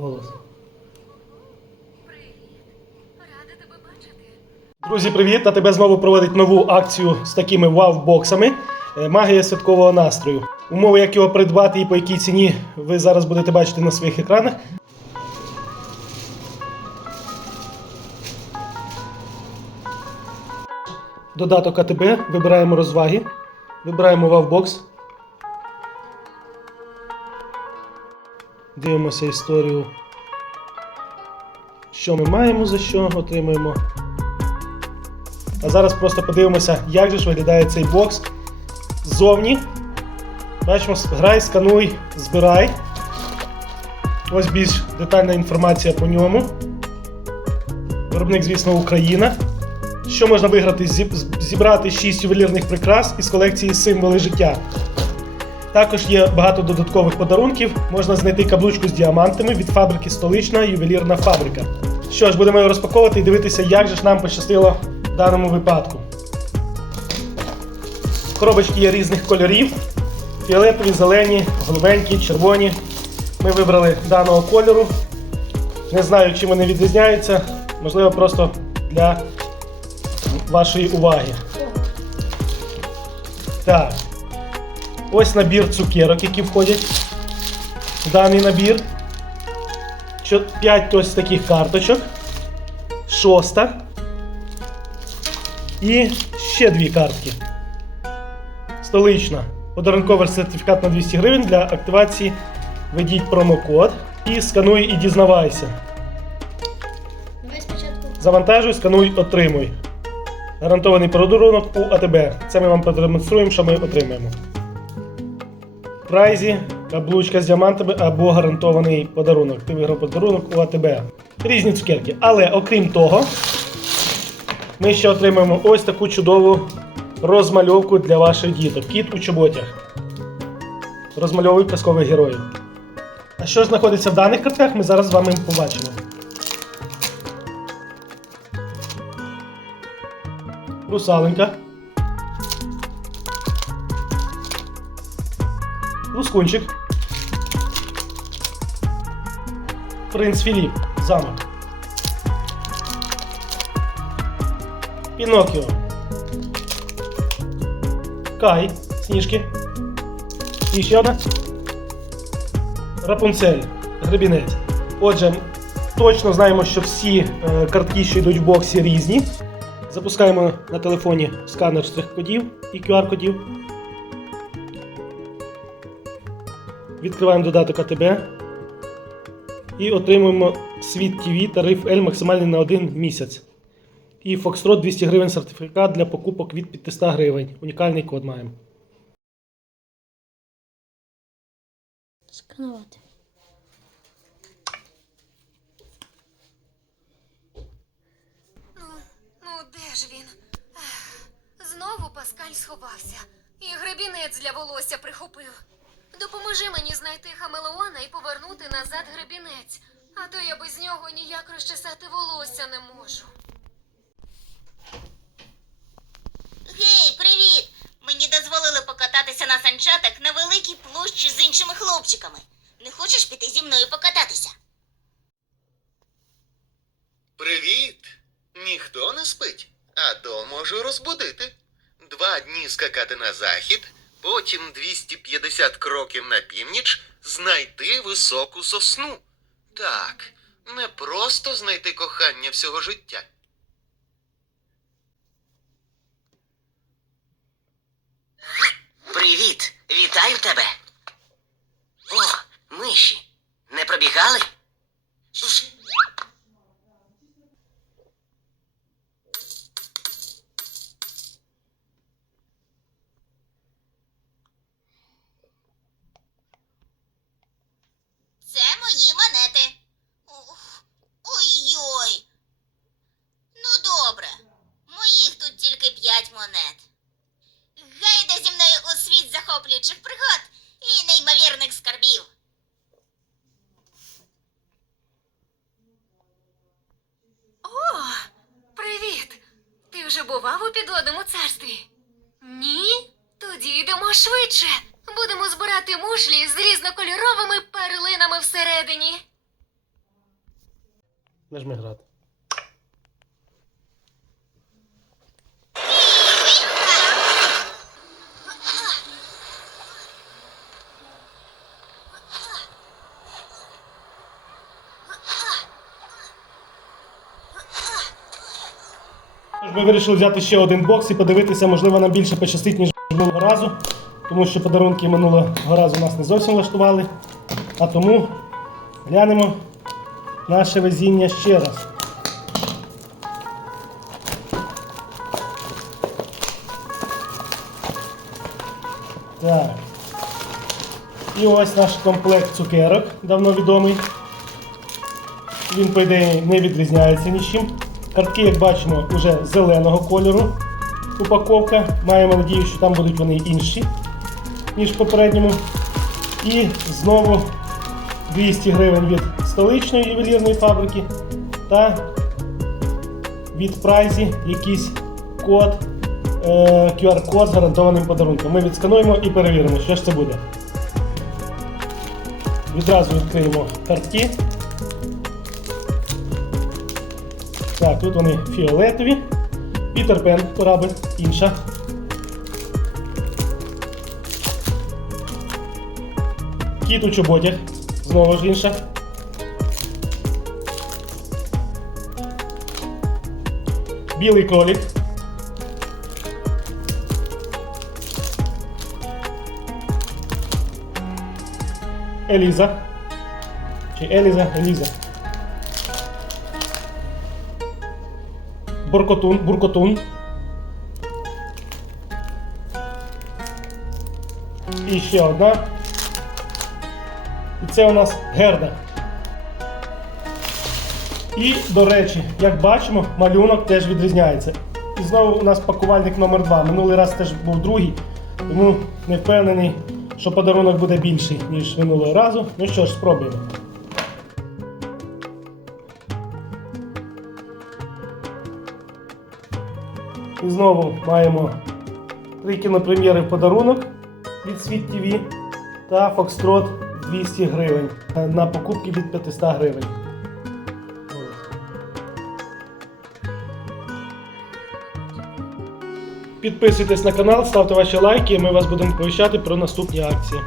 голос. Друзі, привіт! А тебе знову проводить нову акцію з такими вау-боксами. Е, Магія святкового настрою. Умови, як його придбати і по якій ціні, ви зараз будете бачити на своїх екранах. Додаток АТБ, вибираємо розваги, вибираємо вавбокс. Дивимося історію. Що ми маємо за що, отримуємо а зараз просто подивимося, як же ж виглядає цей бокс ззовні. Бачимо, грай, скануй, збирай. Ось більш детальна інформація по ньому. Виробник, звісно, Україна. Що можна виграти? Зібрати 6 ювелірних прикрас із колекції Символи життя. Також є багато додаткових подарунків. Можна знайти каблучку з діамантами від фабрики Столична ювелірна фабрика. Що ж, будемо його розпаковувати і дивитися, як же ж нам пощастило в даному випадку. Коробочки є різних кольорів: фіолетові, зелені, голубенькі, червоні. Ми вибрали даного кольору. Не знаю, чим вони відрізняються. Можливо, просто для вашої уваги. Так. Ось набір цукерок, які входять в даний набір. 5 ось таких карточок. Шоста. І ще дві картки. Столична. Подарунковий сертифікат на 200 гривень для активації. Введіть промокод і скануй і дізнавайся. Давай спочатку. Завантажуй, скануй, отримуй. Гарантований подарунок у АТБ. Це ми вам продемонструємо, що ми отримаємо. Прайзі, каблучка з діамантами або гарантований подарунок. Ти виграв подарунок у АТБ. Різні цукерки. Але окрім того, ми ще отримаємо ось таку чудову розмальовку для ваших діток. Кіт у чоботях. Розмальовуй казкових героїв. А що знаходиться в даних картках, ми зараз з вами побачимо. Русаленька. Лускунчик. Принц Філіп. Замок. Пінокіо. Кай. Сніжки. І ще одна. Рапунцель. Гребінець. Отже, точно знаємо, що всі е, картки, що йдуть в боксі, різні. Запускаємо на телефоні сканер штрих-кодів і QR-кодів. Відкриваємо додаток АТБ. І отримуємо Світ TV тариф L максимальний на 1 місяць. І Foxtrot 200 гривень сертифікат для покупок від 500 гривень. Унікальний код маємо. Сканувати. Ну, ну де ж він? Знову Паскаль сховався. І гребінець для волосся прихопив. Допоможи мені знайти хамелеона і повернути назад гребінець. А то я без нього ніяк розчесати волосся не можу. Гей, привіт! Мені дозволили покататися на санчатах на великій площі з іншими хлопчиками. Не хочеш піти зі мною покататися? Привіт! Ніхто не спить, а то можу розбудити. Два дні скакати на захід, потім 250 кроків на північ, знайти високу сосну. Так, не просто знайти кохання всього життя. Привіт! Вітаю тебе! вже бував у підводному царстві? Ні? Тоді йдемо швидше. Будемо збирати мушлі з різнокольоровими перлинами всередині. Нажми грати. Ми вирішили взяти ще один бокс і подивитися, можливо, нам більше пощастить, ніж минулого разу, тому що подарунки минулого разу нас не зовсім влаштували. А тому глянемо наше везіння ще раз. Так. І ось наш комплект цукерок, давно відомий. Він, по ідеї, не відрізняється нічим. Картки, як бачимо, вже зеленого кольору. Упаковка. Маємо надію, що там будуть вони інші, ніж в попередньому. І знову 200 гривень від столичної ювелірної фабрики та від прайзі якийсь код, е, QR-код з гарантованим подарунком. Ми відскануємо і перевіримо, що ж це буде. Відразу відкриємо картки. Так, тут вони фіолетові. Пітер Пен, корабль, інша. Кіт у чоботях, знову ж інша. Білий кролик. Еліза. Чи Еліза, Еліза. Буркотун, буркотун. І ще одна. І це у нас герда. І, до речі, як бачимо, малюнок теж відрізняється. І знову у нас пакувальник номер 2 Минулий раз теж був другий, тому не впевнений, що подарунок буде більший, ніж минулого разу. Ну що ж, спробуємо. І знову маємо три кінопрем'єри в подарунок від Світ ТВ та Foxtrot 200 гривень на покупки від 500 гривень. Підписуйтесь на канал, ставте ваші лайки, і ми вас будемо повіщати про наступні акції.